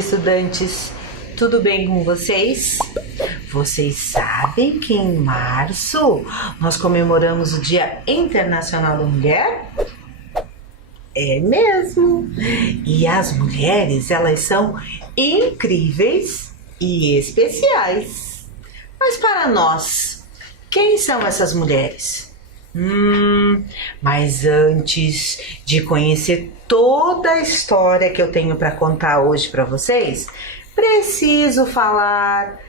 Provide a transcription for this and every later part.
estudantes, tudo bem com vocês? Vocês sabem que em março nós comemoramos o Dia Internacional da Mulher? É mesmo! E as mulheres, elas são incríveis e especiais. Mas para nós, quem são essas mulheres? Mas antes de conhecer toda a história que eu tenho para contar hoje para vocês, preciso falar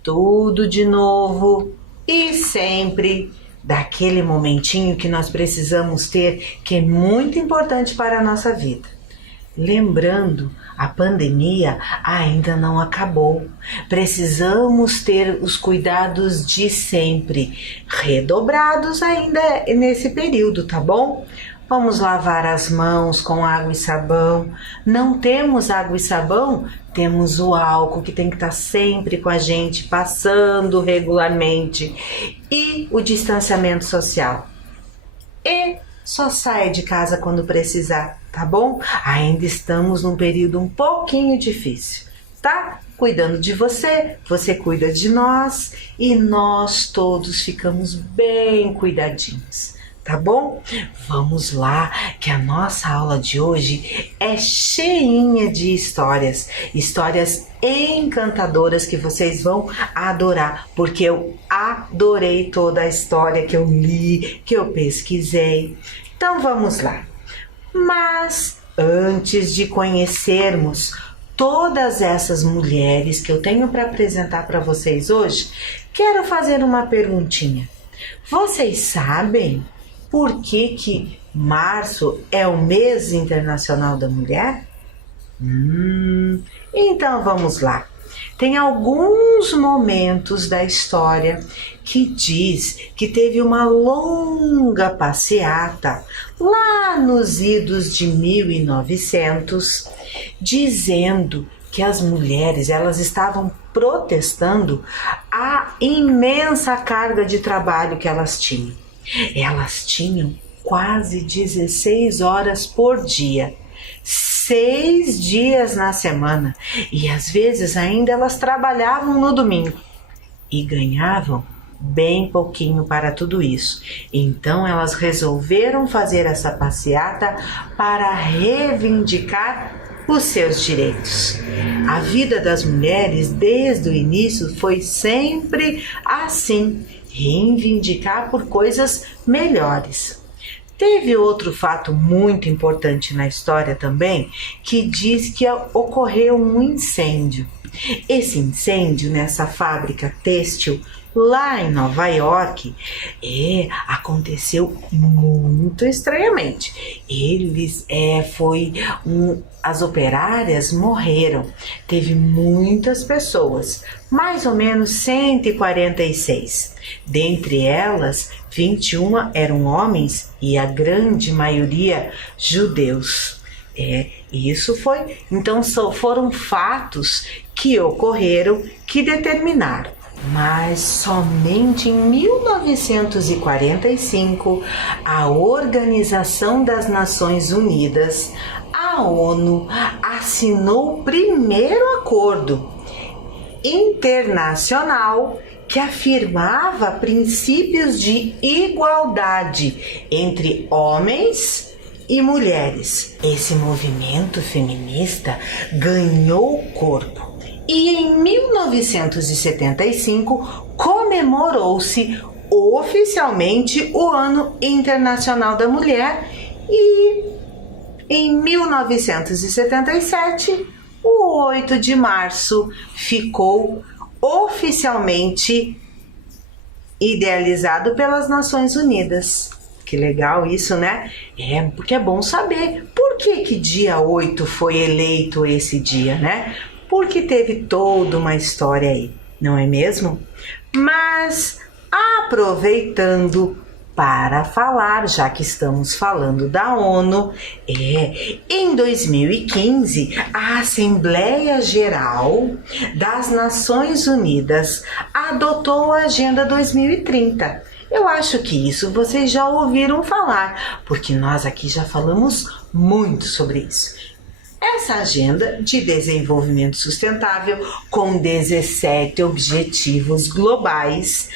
tudo de novo e sempre daquele momentinho que nós precisamos ter, que é muito importante para a nossa vida. Lembrando, a pandemia ainda não acabou. Precisamos ter os cuidados de sempre, redobrados ainda nesse período, tá bom? Vamos lavar as mãos com água e sabão. Não temos água e sabão? Temos o álcool, que tem que estar sempre com a gente, passando regularmente. E o distanciamento social. E só saia de casa quando precisar, tá bom? Ainda estamos num período um pouquinho difícil, tá? Cuidando de você, você cuida de nós e nós todos ficamos bem cuidadinhos. Tá bom? Vamos lá, que a nossa aula de hoje é cheinha de histórias encantadoras que vocês vão adorar, porque eu adorei toda a história que eu li, que eu pesquisei. Então vamos lá. Mas antes de conhecermos todas essas mulheres que eu tenho para apresentar para vocês hoje, quero fazer uma perguntinha. Vocês sabem por que março é o mês internacional da mulher? Então vamos lá. Tem alguns momentos da história que diz que teve uma longa passeata lá nos idos de 1900, dizendo que as mulheres elas estavam protestando a imensa carga de trabalho que elas tinham. Elas tinham quase 16 horas por dia, 6 dias na semana, e às vezes ainda elas trabalhavam no domingo e ganhavam bem pouquinho para tudo isso. Então elas resolveram fazer essa passeata para reivindicar os seus direitos. A vida das mulheres desde o início foi sempre assim, reivindicar por coisas melhores. Teve outro fato muito importante na história também, que diz que ocorreu um incêndio. Esse incêndio nessa fábrica têxtil lá em Nova York aconteceu muito estranhamente. As operárias morreram. Teve muitas pessoas, mais ou menos 146. Dentre elas, 21 eram homens e a grande maioria judeus. Então foram fatos que ocorreram que determinaram. Mas somente em 1945, a Organização das Nações Unidas, a ONU, assinou o primeiro acordo internacional que afirmava princípios de igualdade entre homens e mulheres. Esse movimento feminista ganhou corpo. E em 1975 comemorou-se oficialmente o Ano Internacional da Mulher e em 1977 o 8 de março ficou oficialmente idealizado pelas Nações Unidas. Que legal isso, né? Porque é bom saber por que dia 8 foi eleito esse dia, né? Porque teve toda uma história aí, não é mesmo? Mas aproveitando para falar, já que estamos falando da ONU, em 2015, a Assembleia Geral das Nações Unidas adotou a Agenda 2030. Eu acho que isso vocês já ouviram falar, porque nós aqui já falamos muito sobre isso. essa agenda de desenvolvimento sustentável com 17 objetivos globais.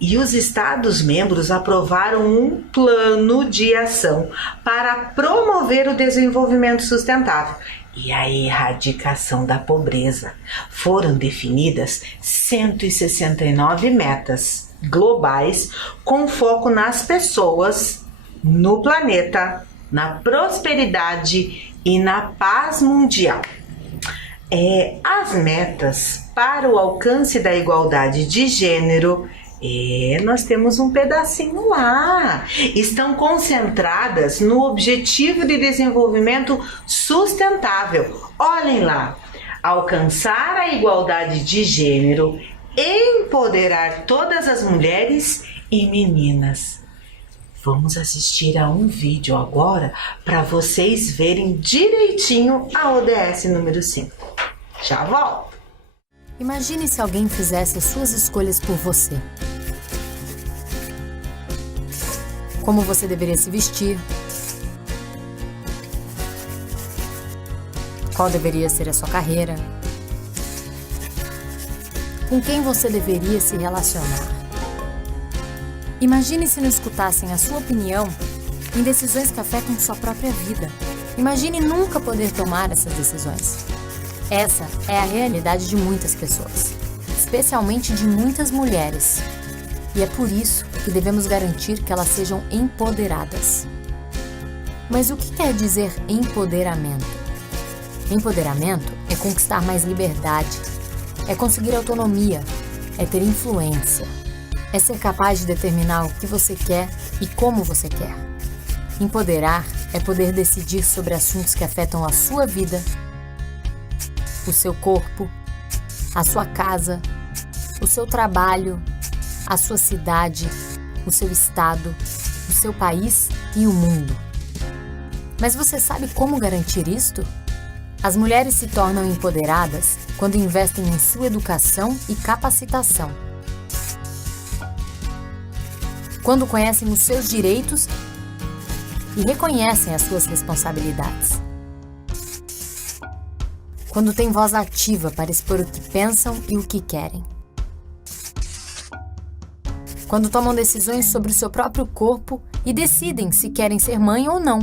E os Estados-membros aprovaram um plano de ação para promover o desenvolvimento sustentável e a erradicação da pobreza. Foram definidas 169 metas globais com foco nas pessoas, no planeta, na prosperidade e na paz mundial. As metas para o alcance da igualdade de gênero, nós temos um pedacinho lá. Estão concentradas no Objetivo de Desenvolvimento Sustentável. Olhem lá, alcançar a igualdade de gênero, empoderar todas as mulheres e meninas. Vamos assistir a um vídeo agora para vocês verem direitinho a ODS número 5. Já volto! Imagine se alguém fizesse as suas escolhas por você. Como você deveria se vestir, qual deveria ser a sua carreira, com quem você deveria se relacionar. Imagine se não escutassem a sua opinião em decisões que afetam sua própria vida. Imagine nunca poder tomar essas decisões. Essa é a realidade de muitas pessoas, especialmente de muitas mulheres. E é por isso que devemos garantir que elas sejam empoderadas. Mas o que quer dizer empoderamento? Empoderamento é conquistar mais liberdade, é conseguir autonomia, é ter influência. É ser capaz de determinar o que você quer e como você quer. Empoderar é poder decidir sobre assuntos que afetam a sua vida, o seu corpo, a sua casa, o seu trabalho, a sua cidade, o seu estado, o seu país e o mundo. Mas você sabe como garantir isto? As mulheres se tornam empoderadas quando investem em sua educação e capacitação. Quando conhecem os seus direitos e reconhecem as suas responsabilidades. Quando têm voz ativa para expor o que pensam e o que querem. Quando tomam decisões sobre o seu próprio corpo e decidem se querem ser mãe ou não.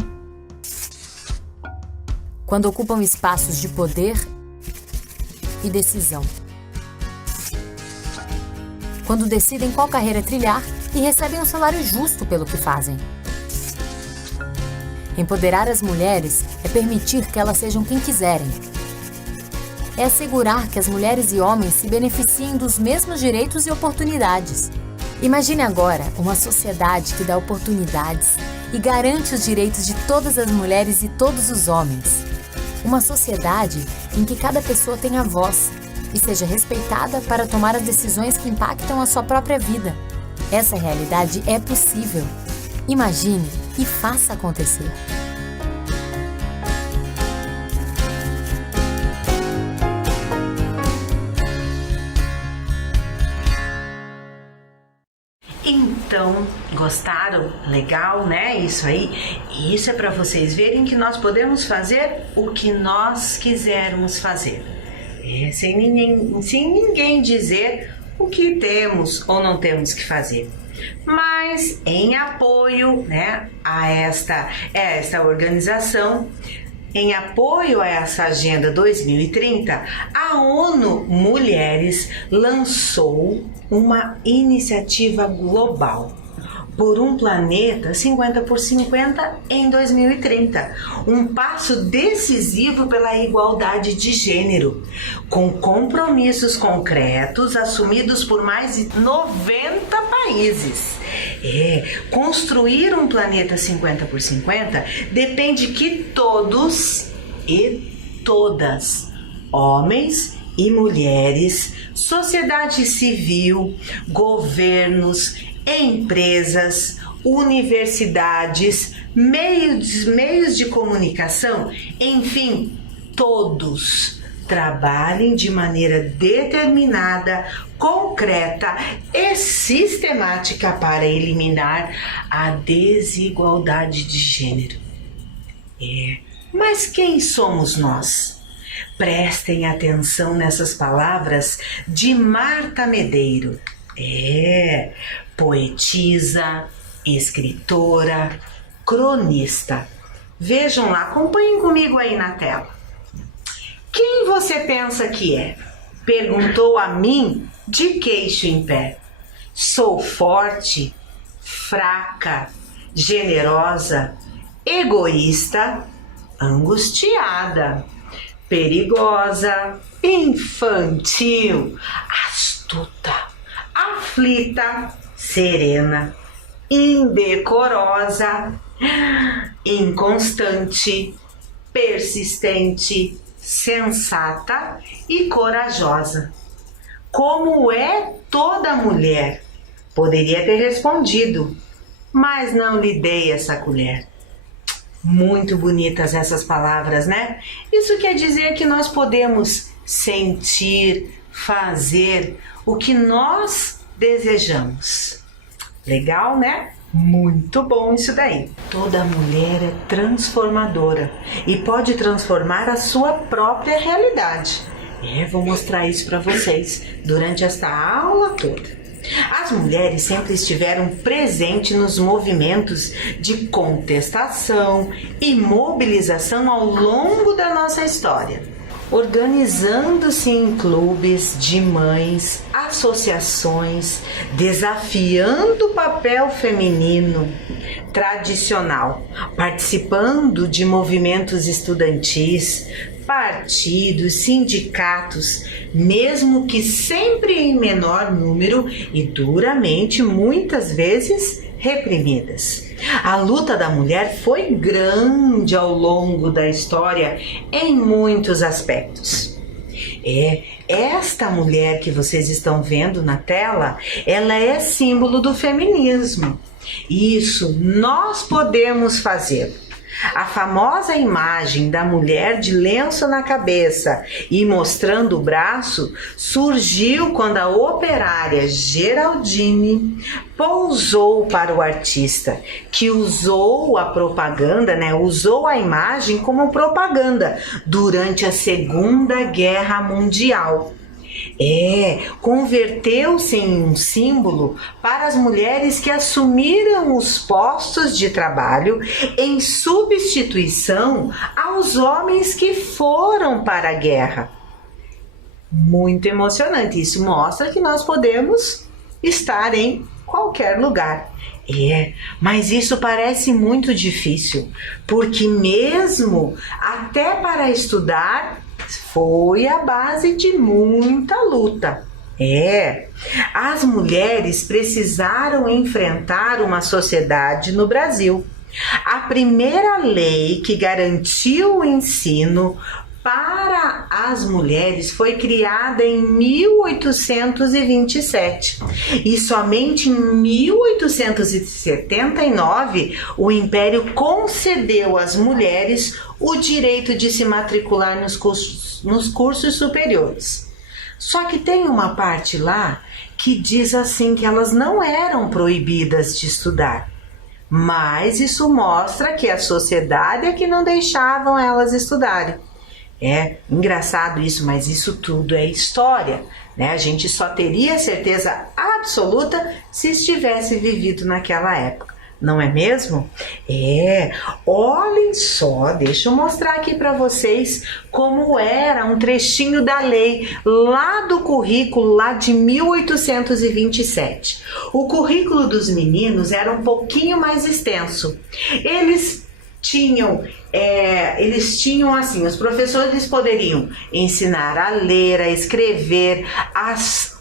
Quando ocupam espaços de poder e decisão. Quando decidem qual carreira trilhar e recebem um salário justo pelo que fazem. Empoderar as mulheres é permitir que elas sejam quem quiserem. É assegurar que as mulheres e homens se beneficiem dos mesmos direitos e oportunidades. Imagine agora uma sociedade que dá oportunidades e garante os direitos de todas as mulheres e todos os homens. Uma sociedade em que cada pessoa tenha voz e seja respeitada para tomar as decisões que impactam a sua própria vida. Essa realidade é possível. Imagine e faça acontecer. Então, gostaram? Legal, né? Isso aí. Isso é para vocês verem que nós podemos fazer o que nós quisermos fazer. Sem ninguém dizer o que temos ou não temos que fazer. Mas em apoio, né, a esta organização, em apoio a essa Agenda 2030, a ONU Mulheres lançou uma iniciativa global por um planeta 50 por 50 em 2030, um passo decisivo pela igualdade de gênero, com compromissos concretos assumidos por mais de 90 países. Construir um planeta 50 por 50 depende que todos e todas, homens e mulheres, sociedade civil, governos, empresas, universidades, meios de comunicação, enfim, todos trabalhem de maneira determinada, concreta e sistemática para eliminar a desigualdade de gênero. Mas quem somos nós? Prestem atenção nessas palavras de Marta Medeiro. Poetisa, escritora, cronista. Vejam lá, acompanhem comigo aí na tela. Quem você pensa que é? Perguntou a mim de queixo em pé. Sou forte, fraca, generosa, egoísta, angustiada, perigosa, infantil, astuta, aflita, serena, indecorosa, inconstante, persistente, sensata e corajosa. Como é toda mulher? Poderia ter respondido, mas não lhe dei essa colher. Muito bonitas essas palavras, né? Isso quer dizer que nós podemos sentir, fazer o que nós desejamos. Legal, né? Muito bom isso daí. Toda mulher é transformadora e pode transformar a sua própria realidade. Vou mostrar isso para vocês durante esta aula toda. As mulheres sempre estiveram presentes nos movimentos de contestação e mobilização ao longo da nossa história, organizando-se em clubes de mães, associações, desafiando o papel feminino tradicional, participando de movimentos estudantis, partidos, sindicatos, mesmo que sempre em menor número e duramente, muitas vezes reprimidas. A luta da mulher foi grande ao longo da história em muitos aspectos. Esta mulher que vocês estão vendo na tela, ela é símbolo do feminismo. Isso nós podemos fazer. A famosa imagem da mulher de lenço na cabeça e mostrando o braço surgiu quando a operária Geraldine pousou para o artista, que usou a propaganda, usou a imagem como propaganda durante a Segunda Guerra Mundial. Converteu-se em um símbolo para as mulheres que assumiram os postos de trabalho em substituição aos homens que foram para a guerra. Muito emocionante, isso mostra que nós podemos estar em qualquer lugar. Mas isso parece muito difícil, porque mesmo até para estudar, foi a base de muita luta. As mulheres precisaram enfrentar uma sociedade no Brasil. A primeira lei que garantiu o ensino para as mulheres foi criada em 1827 e somente em 1879 o Império concedeu às mulheres o direito de se matricular nos cursos superiores. Só que tem uma parte lá que diz assim que elas não eram proibidas de estudar, mas isso mostra que a sociedade é que não deixavam elas estudarem. Engraçado isso, mas isso tudo é história, né? A gente só teria certeza absoluta se estivesse vivido naquela época, não é mesmo? Olhem só, deixa eu mostrar aqui para vocês como era um trechinho da lei lá do currículo lá de 1827. O currículo dos meninos era um pouquinho mais extenso. Eles tinham assim, os professores poderiam ensinar a ler, a escrever, a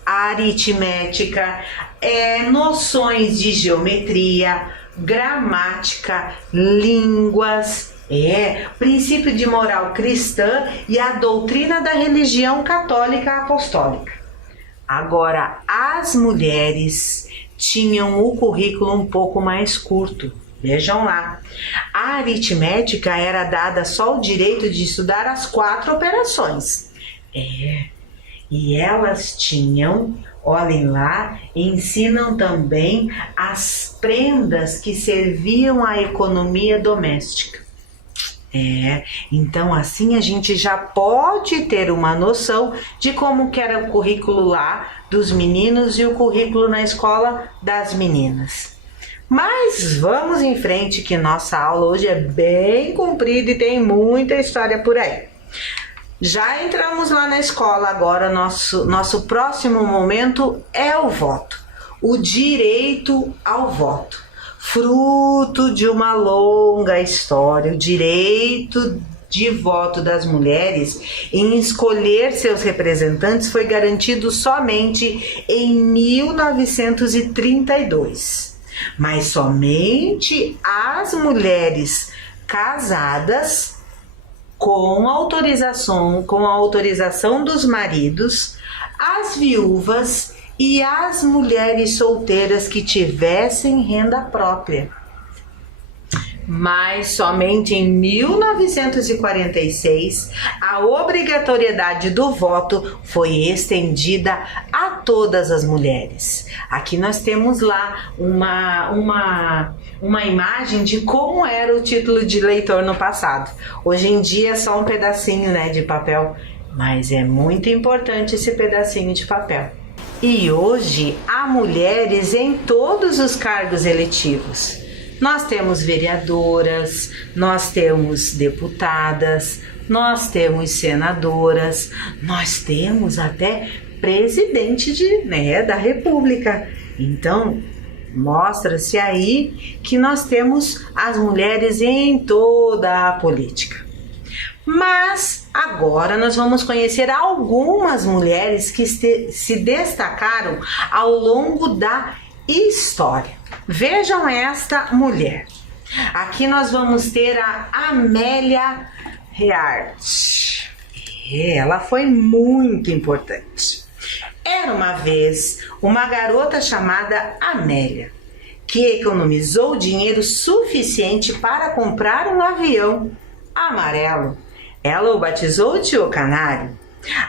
aritmética, noções de geometria, gramática, línguas, princípio de moral cristã e a doutrina da religião católica apostólica. Agora, as mulheres tinham o currículo um pouco mais curto. Vejam lá, a aritmética era dada só o direito de estudar as 4 operações. E elas tinham, olhem lá, ensinam também as prendas que serviam à economia doméstica. Então assim a gente já pode ter uma noção de como que era o currículo lá dos meninos e o currículo na escola das meninas. Mas vamos em frente que nossa aula hoje é bem comprida e tem muita história por aí. Já entramos lá na escola, agora nosso próximo momento é o voto, o direito ao voto. Fruto de uma longa história, o direito de voto das mulheres em escolher seus representantes foi garantido somente em 1932. Mas somente as mulheres casadas com a autorização dos maridos, as viúvas e as mulheres solteiras que tivessem renda própria. Mas somente em 1946 a obrigatoriedade do voto foi estendida a todas as mulheres. Aqui nós temos lá uma imagem de como era o título de eleitor no passado. Hoje em dia é só um pedacinho, de papel, mas é muito importante esse pedacinho de papel. E hoje há mulheres em todos os cargos eletivos. Nós temos vereadoras, nós temos deputadas, nós temos senadoras, nós temos até presidente da República. Então, mostra-se aí que nós temos as mulheres em toda a política. Mas agora nós vamos conhecer algumas mulheres que se destacaram ao longo da história. Vejam esta mulher. Aqui nós vamos ter a Amélia Earhart. Ela foi muito importante. Era uma vez uma garota chamada Amélia, que economizou dinheiro suficiente para comprar um avião amarelo. Ela o batizou de O Canário.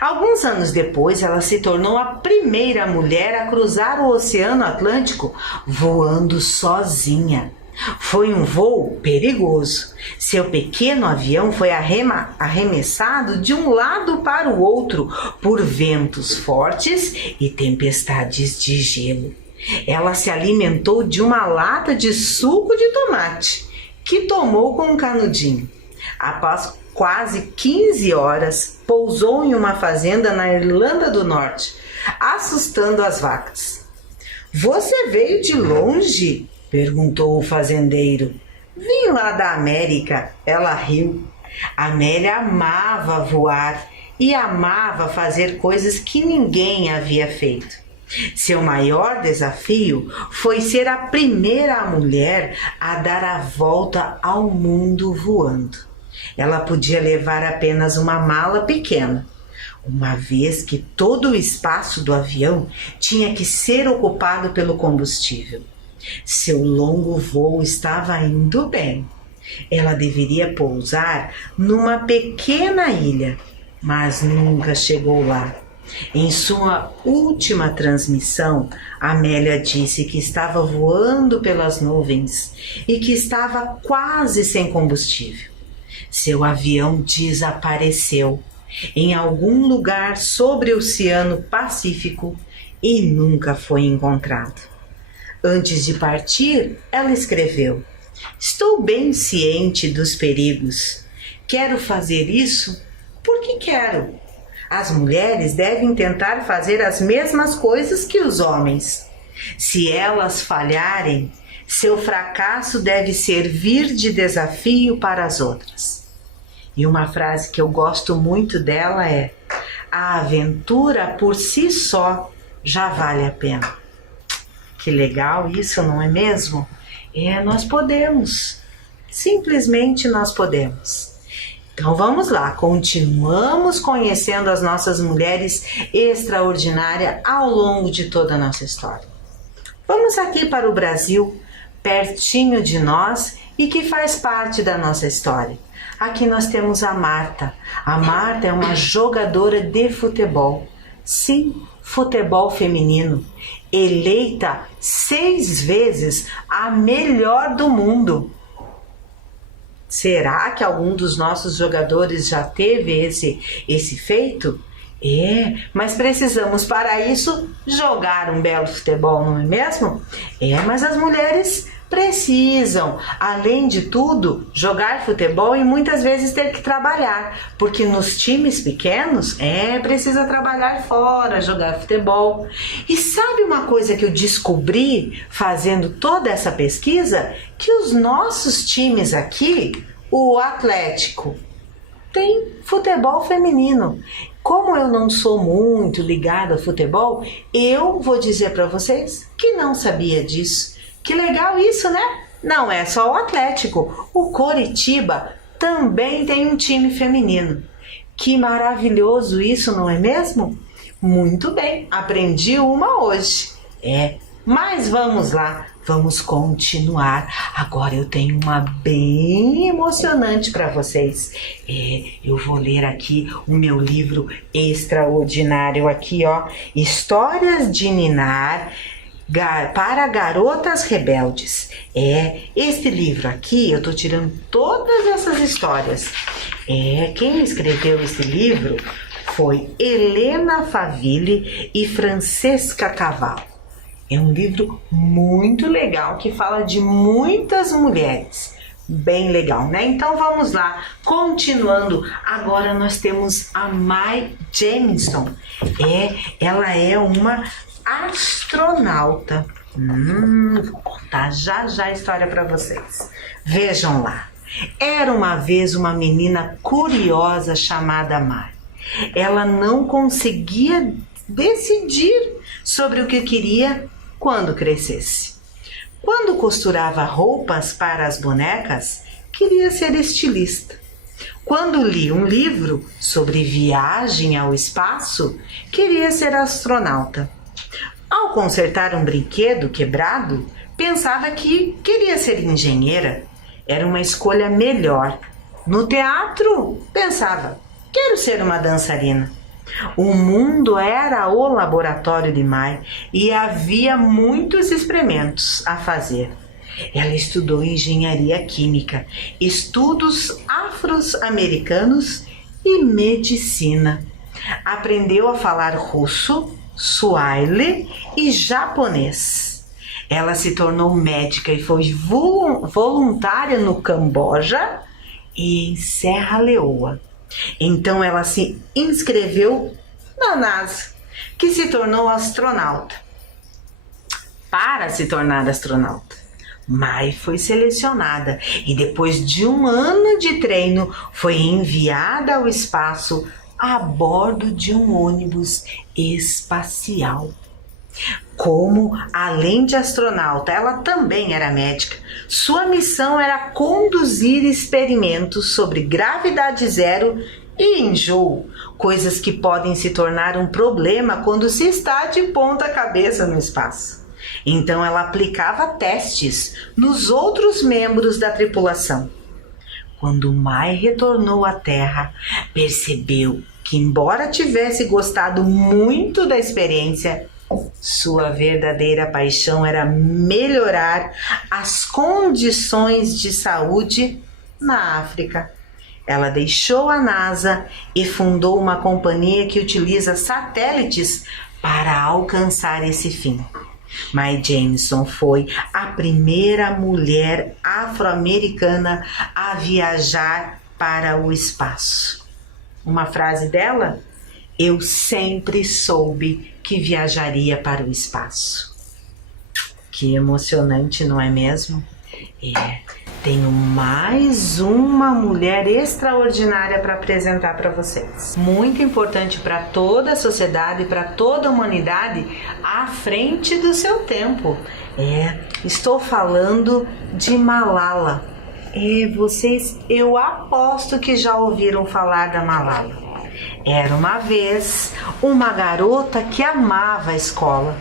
Alguns anos depois, ela se tornou a primeira mulher a cruzar o Oceano Atlântico voando sozinha. Foi um voo perigoso. Seu pequeno avião foi arremessado de um lado para o outro por ventos fortes e tempestades de gelo. Ela se alimentou de uma lata de suco de tomate, que tomou com um canudinho. Após quase 15 horas, pousou em uma fazenda na Irlanda do Norte, assustando as vacas. "Você veio de longe?" perguntou o fazendeiro. "Vim lá da América." Ela riu. Amélia amava voar e amava fazer coisas que ninguém havia feito. Seu maior desafio foi ser a primeira mulher a dar a volta ao mundo voando. Ela podia levar apenas uma mala pequena, uma vez que todo o espaço do avião tinha que ser ocupado pelo combustível. Seu longo voo estava indo bem. Ela deveria pousar numa pequena ilha, mas nunca chegou lá. Em sua última transmissão, Amélia disse que estava voando pelas nuvens e que estava quase sem combustível. Seu avião desapareceu em algum lugar sobre o Oceano Pacífico e nunca foi encontrado. Antes de partir, ela escreveu: "Estou bem ciente dos perigos. Quero fazer isso porque quero. As mulheres devem tentar fazer as mesmas coisas que os homens. Se elas falharem, seu fracasso deve servir de desafio para as outras." E uma frase que eu gosto muito dela é: "A aventura por si só já vale a pena." Que legal isso, não é mesmo? Nós podemos. Simplesmente nós podemos. Então vamos lá, continuamos conhecendo as nossas mulheres extraordinárias ao longo de toda a nossa história. Vamos aqui para o Brasil, pertinho de nós e que faz parte da nossa história. Aqui nós temos a Marta. A Marta é uma jogadora de futebol. Sim, futebol feminino. Eleita 6 vezes a melhor do mundo. Será que algum dos nossos jogadores já teve esse feito? Mas precisamos para isso jogar um belo futebol, não é mesmo? Mas as mulheres precisam, além de tudo, jogar futebol e muitas vezes ter que trabalhar, porque nos times pequenos precisa trabalhar fora, jogar futebol. E sabe uma coisa que eu descobri fazendo toda essa pesquisa? Que os nossos times aqui, o Atlético, tem futebol feminino. Como eu não sou muito ligada a futebol, eu vou dizer para vocês que não sabia disso. Que legal isso, né? Não é só o Atlético, o Coritiba também tem um time feminino. Que maravilhoso isso, não é mesmo? Muito bem, aprendi uma hoje. Mas vamos lá, vamos continuar. Agora eu tenho uma bem emocionante para vocês. Eu vou ler aqui o meu livro extraordinário aqui, ó. Histórias de Ninar para garotas rebeldes. Este livro aqui, eu tô tirando todas essas histórias. Quem escreveu esse livro foi Helena Favilli e Francesca Cavallo. É um livro muito legal que fala de muitas mulheres. Bem legal, né? Então vamos lá, continuando. Agora nós temos a Mae Jemison. Ela é uma astronauta. Vou contar já a história para vocês. Vejam lá. Era uma vez uma menina curiosa chamada Mae. Ela não conseguia decidir sobre o que queria quando crescesse. Quando costurava roupas para as bonecas, queria ser estilista. Quando lia um livro sobre viagem ao espaço, queria ser astronauta. Ao consertar um brinquedo quebrado, pensava que queria ser engenheira. Era uma escolha melhor. No teatro, pensava, quero ser uma dançarina. O mundo era o laboratório de Mae e havia muitos experimentos a fazer. Ela estudou engenharia química, estudos afro-americanos e medicina. Aprendeu a falar russo, suahili e japonês. Ela se tornou médica e foi voluntária no Camboja e em Serra Leoa. Então ela se inscreveu na NASA, que se tornou astronauta. Para se tornar astronauta, Mae foi selecionada e depois de um ano de treino foi enviada ao espaço a bordo de um ônibus espacial. Como, além de astronauta, ela também era médica, sua missão era conduzir experimentos sobre gravidade zero e enjoo, coisas que podem se tornar um problema quando se está de ponta cabeça no espaço. Então ela aplicava testes nos outros membros da tripulação. Quando Mae retornou à Terra, percebeu que, embora tivesse gostado muito da experiência, sua verdadeira paixão era melhorar as condições de saúde na África. Ela deixou a NASA e fundou uma companhia que utiliza satélites para alcançar esse fim. Mae Jemison foi a primeira mulher afro-americana a viajar para o espaço. Uma frase dela: eu sempre soube que viajaria para o espaço. Que emocionante, não é mesmo? Tenho mais uma mulher extraordinária para apresentar para vocês. Muito importante para toda a sociedade, para toda a humanidade, à frente do seu tempo. Estou falando de Malala. Vocês, eu aposto que já ouviram falar da Malala. Era uma vez uma garota que amava a escola.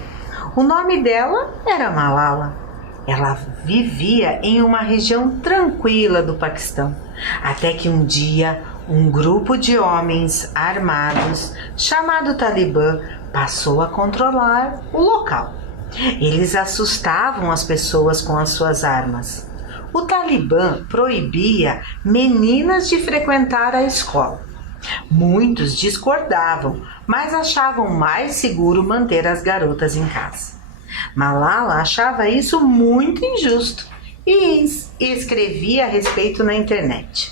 O nome dela era Malala. Ela vivia em uma região tranquila do Paquistão, até que um dia um grupo de homens armados, chamado Talibã, passou a controlar o local. Eles assustavam as pessoas com as suas armas. O Talibã proibia meninas de frequentar a escola. Muitos discordavam, mas achavam mais seguro manter as garotas em casa. Malala achava isso muito injusto e escrevia a respeito na internet.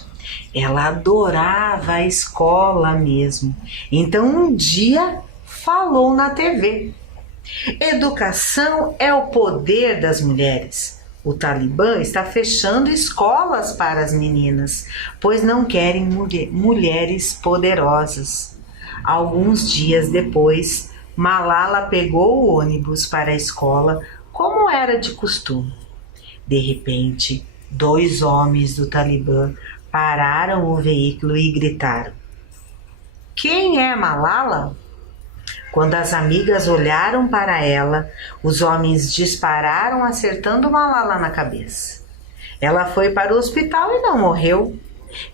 Ela adorava a escola mesmo, então um dia falou na TV. Educação é o poder das mulheres. O Talibã está fechando escolas para as meninas, pois não querem mulheres poderosas. Alguns dias depois, Malala pegou o ônibus para a escola, como era de costume. De repente, 2 homens do Talibã pararam o veículo e gritaram: "Quem é Malala?" Quando as amigas olharam para ela, os homens dispararam acertando Malala na cabeça. Ela foi para o hospital e não morreu.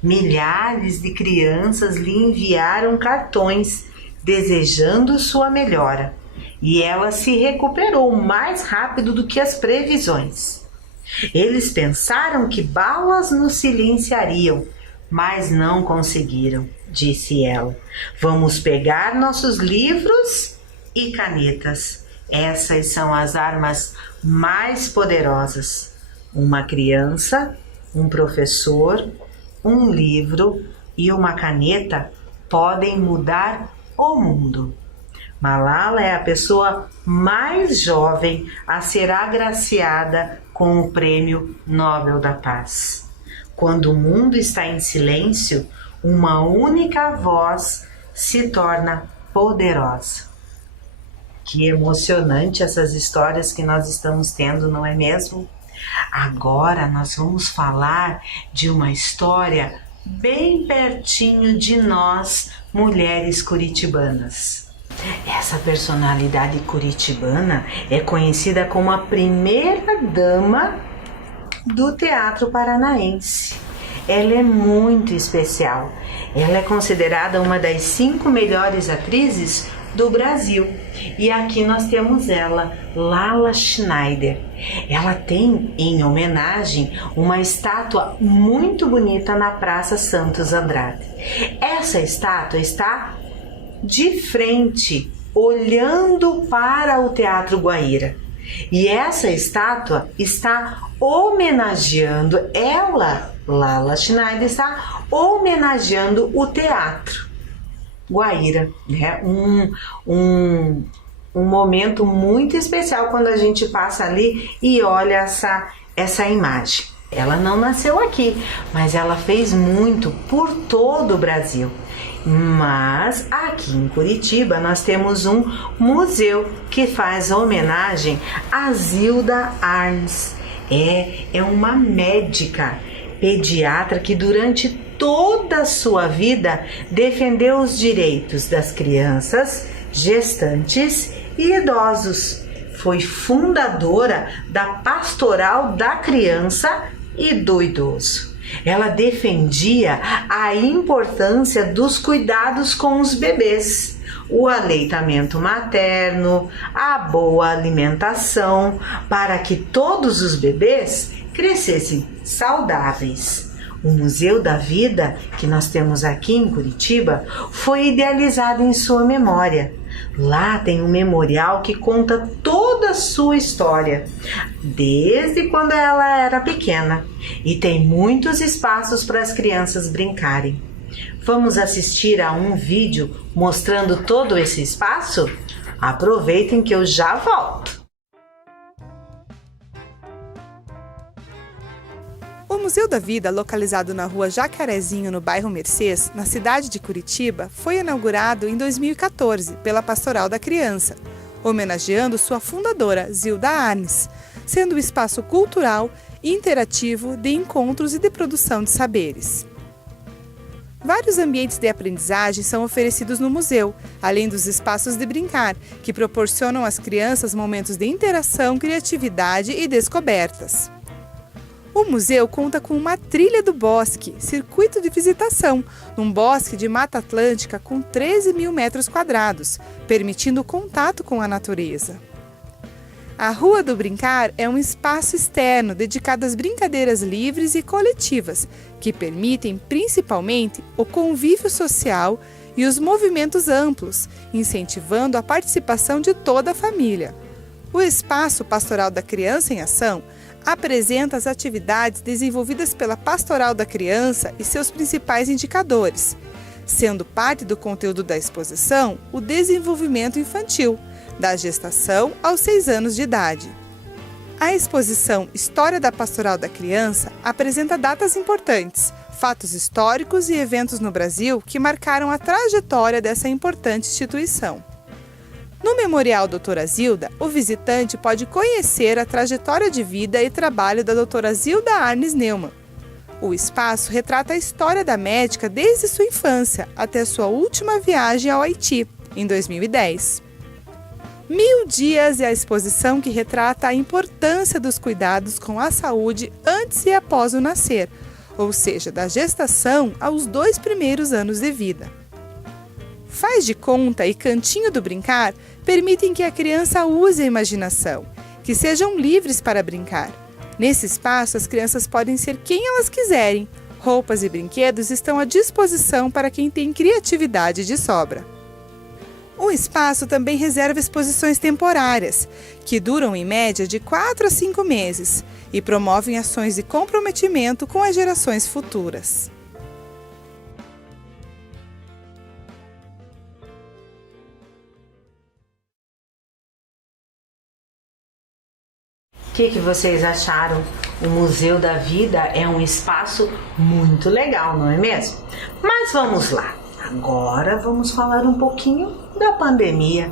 Milhares de crianças lhe enviaram cartões desejando sua melhora, e ela se recuperou mais rápido do que as previsões. Eles pensaram que balas nos silenciariam, mas não conseguiram, disse ela. Vamos pegar nossos livros e canetas. Essas são as armas mais poderosas. Uma criança, um professor, um livro e uma caneta podem mudar o mundo. Malala é a pessoa mais jovem a ser agraciada com o Prêmio Nobel da Paz. Quando o mundo está em silêncio, uma única voz se torna poderosa. Que emocionante essas histórias que nós estamos tendo, não é mesmo? Agora nós vamos falar de uma história bem pertinho de nós, mulheres curitibanas. Essa personalidade curitibana é conhecida como a primeira dama do teatro paranaense. Ela é muito especial. Ela é considerada uma das 5 melhores atrizes do Brasil. E aqui nós temos ela, Lala Schneider. Ela tem, em homenagem, uma estátua muito bonita na Praça Santos Andrade. Essa estátua está de frente, olhando para o Teatro Guaíra. E essa estátua está homenageando ela, Lala Schneider, está homenageando o Teatro Guaíra, né? Um momento muito especial quando a gente passa ali e olha essa imagem. Ela não nasceu aqui, mas ela fez muito por todo o Brasil. Mas aqui em Curitiba nós temos um museu que faz homenagem a Zilda Arnes. É uma médica pediatra que durante toda a sua vida defendeu os direitos das crianças, gestantes e idosos. Foi fundadora da Pastoral da Criança e do Idoso. Ela defendia a importância dos cuidados com os bebês, o aleitamento materno, a boa alimentação, para que todos os bebês crescessem saudáveis. O Museu da Vida, que nós temos aqui em Curitiba, foi idealizado em sua memória. Lá tem um memorial que conta toda a sua história, desde quando ela era pequena, e tem muitos espaços para as crianças brincarem. Vamos assistir a um vídeo mostrando todo esse espaço? Aproveitem que eu já volto! O Museu da Vida, localizado na rua Jacarezinho, no bairro Mercês, na cidade de Curitiba, foi inaugurado em 2014 pela Pastoral da Criança, homenageando sua fundadora, Zilda Arnes, sendo um espaço cultural e interativo de encontros e de produção de saberes. Vários ambientes de aprendizagem são oferecidos no museu, além dos espaços de brincar, que proporcionam às crianças momentos de interação, criatividade e descobertas. O museu conta com uma trilha do bosque, circuito de visitação, num bosque de Mata Atlântica com 13 mil metros quadrados, permitindo o contato com a natureza. A Rua do Brincar é um espaço externo dedicado às brincadeiras livres e coletivas, que permitem principalmente o convívio social e os movimentos amplos, incentivando a participação de toda a família. O Espaço Pastoral da Criança em Ação apresenta as atividades desenvolvidas pela Pastoral da Criança e seus principais indicadores, sendo parte do conteúdo da exposição o desenvolvimento infantil, da gestação aos 6 anos de idade. A exposição História da Pastoral da Criança apresenta datas importantes, fatos históricos e eventos no Brasil que marcaram a trajetória dessa importante instituição. No Memorial Doutora Zilda, o visitante pode conhecer a trajetória de vida e trabalho da doutora Zilda Arnes Neumann. O espaço retrata a história da médica desde sua infância até sua última viagem ao Haiti, em 2010. 1000 dias é a exposição que retrata a importância dos cuidados com a saúde antes e após o nascer, ou seja, da gestação aos 2 primeiros anos de vida. Faz de conta e Cantinho do Brincar permitem que a criança use a imaginação, que sejam livres para brincar. Nesse espaço, as crianças podem ser quem elas quiserem. Roupas e brinquedos estão à disposição para quem tem criatividade de sobra. O espaço também reserva exposições temporárias, que duram em média de 4 a 5 meses e promovem ações de comprometimento com as gerações futuras. O que vocês acharam? O Museu da Vida é um espaço muito legal, não é mesmo? Mas vamos lá. Agora vamos falar um pouquinho da pandemia.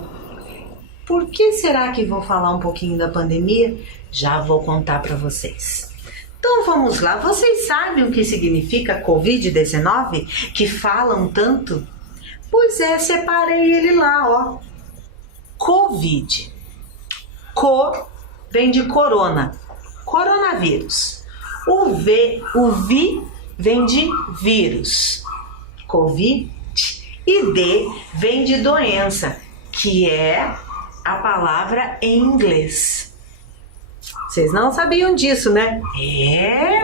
Por que será que vou falar um pouquinho da pandemia? Já vou contar para vocês. Então vamos lá. Vocês sabem o que significa Covid-19? Que falam tanto? Pois é, separei ele lá, ó. Covid. Vem de corona, coronavírus. O vi vem de vírus, Covid. E D vem de doença, que é a palavra em inglês. Vocês não sabiam disso, né?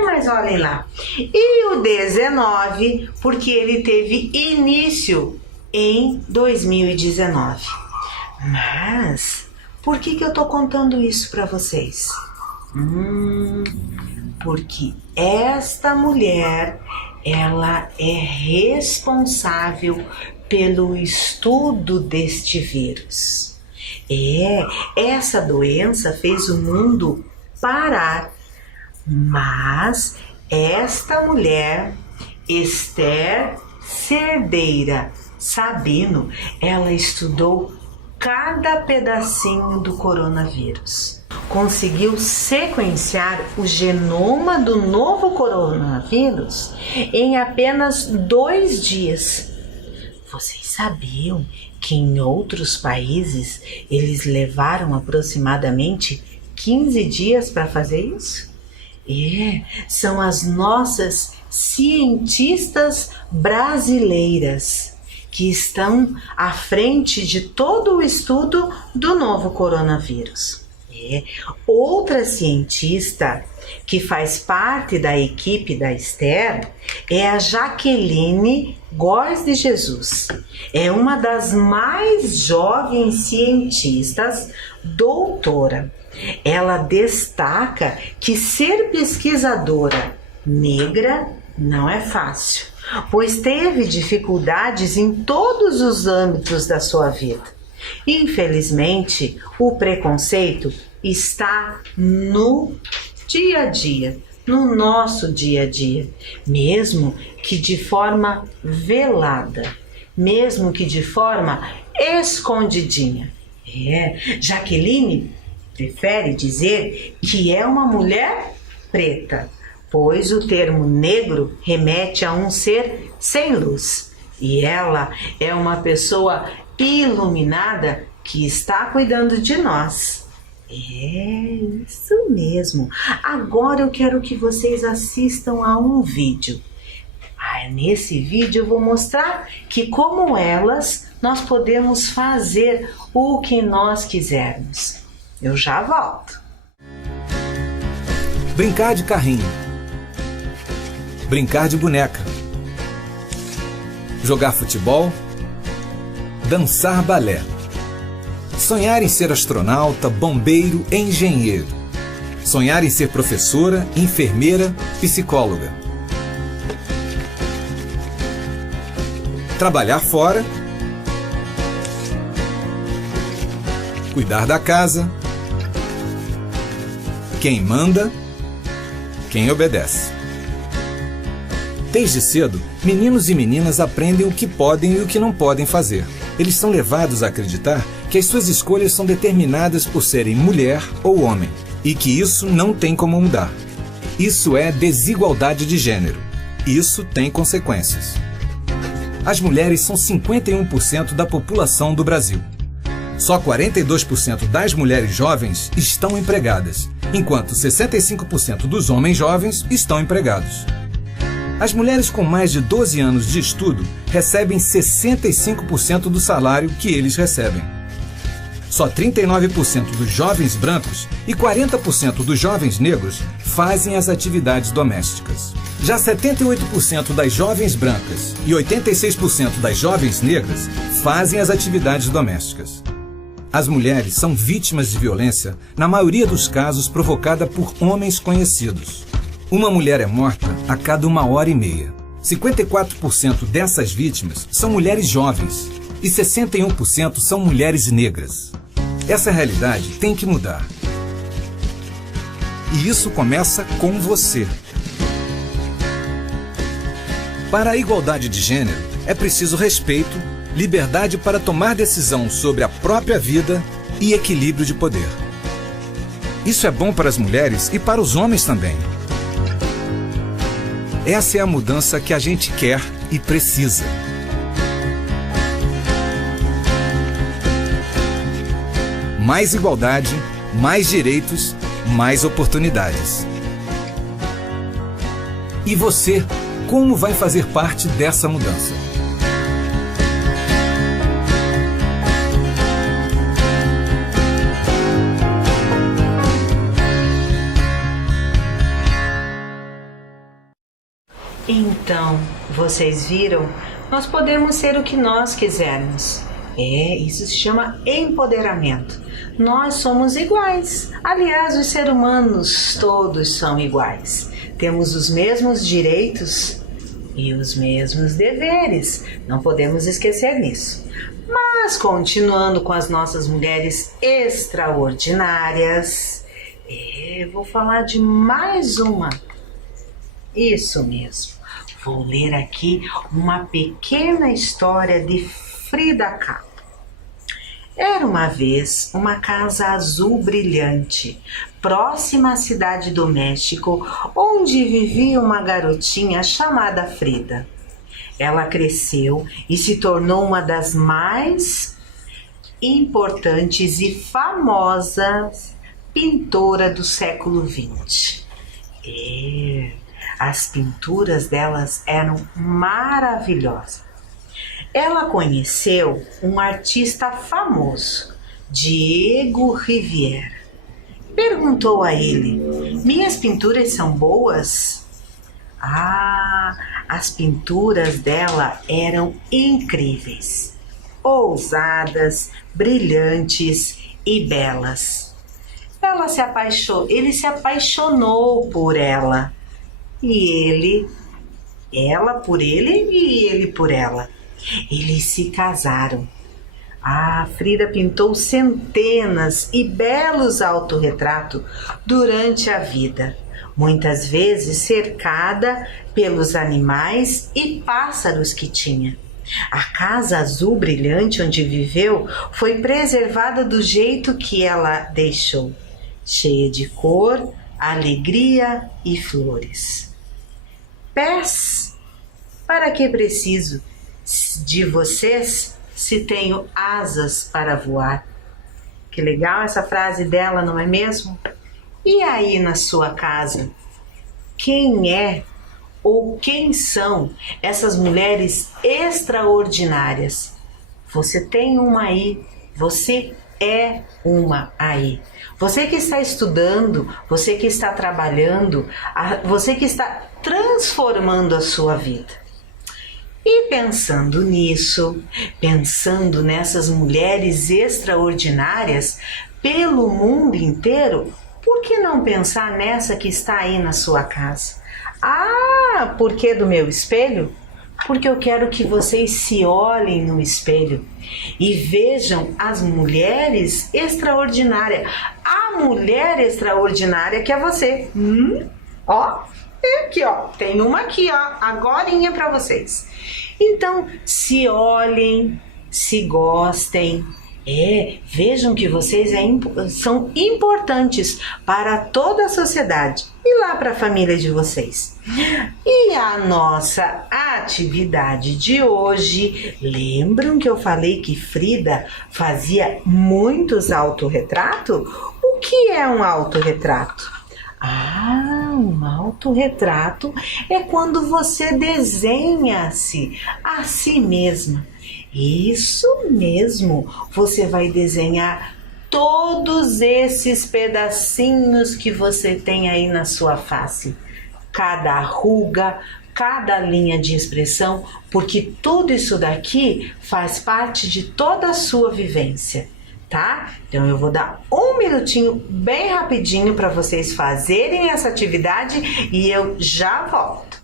Mas olhem lá. E o 19, porque ele teve início em 2019. Mas por que eu tô contando isso para vocês? Porque esta mulher, ela é responsável pelo estudo deste vírus. Essa doença fez o mundo parar, mas esta mulher, Esther Cerdeira Sabino, ela estudou cada pedacinho do coronavírus. Conseguiu sequenciar o genoma do novo coronavírus em apenas 2 dias. Vocês sabiam que em outros países eles levaram aproximadamente 15 dias para fazer isso? São as nossas cientistas brasileiras que estão à frente de todo o estudo do novo coronavírus. Outra cientista que faz parte da equipe da Esther é a Jaqueline Góes de Jesus. É uma das mais jovens cientistas, doutora. Ela destaca que ser pesquisadora negra não é fácil, pois teve dificuldades em todos os âmbitos da sua vida. Infelizmente, o preconceito está no dia a dia, no nosso dia a dia, mesmo que de forma velada, mesmo que de forma escondidinha. Jaqueline prefere dizer que é uma mulher preta, pois o termo negro remete a um ser sem luz. E ela é uma pessoa iluminada que está cuidando de nós. Isso mesmo. Agora eu quero que vocês assistam a um vídeo. Nesse vídeo eu vou mostrar que, como elas, nós podemos fazer o que nós quisermos. Eu já volto. Brincar de carrinho. Brincar de boneca. Jogar futebol. Dançar balé. Sonhar em ser astronauta, bombeiro, engenheiro. Sonhar em ser professora, enfermeira, psicóloga. Trabalhar fora. Cuidar da casa. Quem manda, quem obedece. Desde cedo, meninos e meninas aprendem o que podem e o que não podem fazer. Eles são levados a acreditar que as suas escolhas são determinadas por serem mulher ou homem, e que isso não tem como mudar. Isso é desigualdade de gênero. Isso tem consequências. As mulheres são 51% da população do Brasil. Só 42% das mulheres jovens estão empregadas, enquanto 65% dos homens jovens estão empregados. As mulheres com mais de 12 anos de estudo recebem 65% do salário que eles recebem. Só 39% dos jovens brancos e 40% dos jovens negros fazem as atividades domésticas. Já 78% das jovens brancas e 86% das jovens negras fazem as atividades domésticas. As mulheres são vítimas de violência, na maioria dos casos provocada por homens conhecidos. Uma mulher é morta a cada 1h30. 54% dessas vítimas são mulheres jovens e 61% são mulheres negras. Essa realidade tem que mudar. E isso começa com você. Para a igualdade de gênero, é preciso respeito, liberdade para tomar decisão sobre a própria vida e equilíbrio de poder. Isso é bom para as mulheres e para os homens também. Essa é a mudança que a gente quer e precisa. Mais igualdade, mais direitos, mais oportunidades. E você, como vai fazer parte dessa mudança? Então, vocês viram? Nós podemos ser o que nós quisermos. Isso se chama empoderamento. Nós somos iguais. Aliás, os seres humanos todos são iguais. Temos os mesmos direitos e os mesmos deveres. Não podemos esquecer nisso. Mas, continuando com as nossas mulheres extraordinárias, vou falar de mais uma. Isso mesmo. Vou ler aqui uma pequena história de Frida Kahlo. Era uma vez uma casa azul brilhante, próxima à cidade do México, onde vivia uma garotinha chamada Frida. Ela cresceu e se tornou uma das mais importantes e famosas pintoras do século XX. As pinturas delas eram maravilhosas. Ela conheceu um artista famoso, Diego Rivera. Perguntou a ele: minhas pinturas são boas? As pinturas dela eram incríveis, ousadas, brilhantes e belas. Ele se apaixonou por ela. E ela por ele e ele por ela. Eles se casaram. Frida pintou centenas e belos autorretratos durante a vida, muitas vezes cercada pelos animais e pássaros que tinha. A casa azul brilhante onde viveu foi preservada do jeito que ela deixou, cheia de cor, alegria e flores. Pés, para que preciso de vocês se tenho asas para voar? Que legal essa frase dela, não é mesmo? E aí na sua casa, quem é ou quem são essas mulheres extraordinárias? Você tem uma aí, você é uma aí. Você que está estudando, você que está trabalhando, você que está transformando a sua vida. E pensando nisso, pensando nessas mulheres extraordinárias pelo mundo inteiro, por que não pensar nessa que está aí na sua casa? Ah, por que do meu espelho? Porque eu quero que vocês se olhem no espelho e vejam as mulheres extraordinárias. A mulher extraordinária que é você. Ó, aqui ó, tem uma aqui ó, agorinha para vocês. Então, se olhem, se gostem. Vejam que vocês são importantes para toda a sociedade e lá para a família de vocês. E a nossa atividade de hoje, lembram que eu falei que Frida fazia muitos autorretratos? O que é um autorretrato? Um autorretrato é quando você desenha-se a si mesma. Isso mesmo, você vai desenhar todos esses pedacinhos que você tem aí na sua face. Cada ruga, cada linha de expressão, porque tudo isso daqui faz parte de toda a sua vivência, tá? Então eu vou dar um minutinho bem rapidinho para vocês fazerem essa atividade e eu já volto.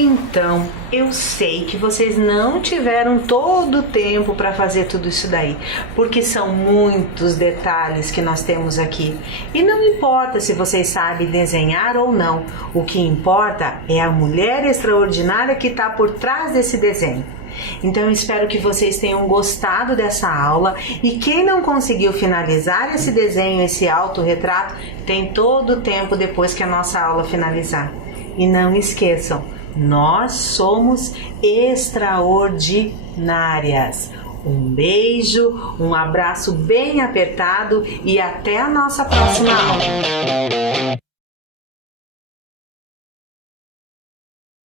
Então, eu sei que vocês não tiveram todo o tempo para fazer tudo isso daí, porque são muitos detalhes que nós temos aqui. E não importa se vocês sabem desenhar ou não, o que importa é a mulher extraordinária que está por trás desse desenho. Então eu espero que vocês tenham gostado dessa aula e quem não conseguiu finalizar esse desenho, esse autorretrato, tem todo o tempo depois que a nossa aula finalizar. E não esqueçam, nós somos extraordinárias. Um beijo, um abraço bem apertado e até a nossa próxima aula.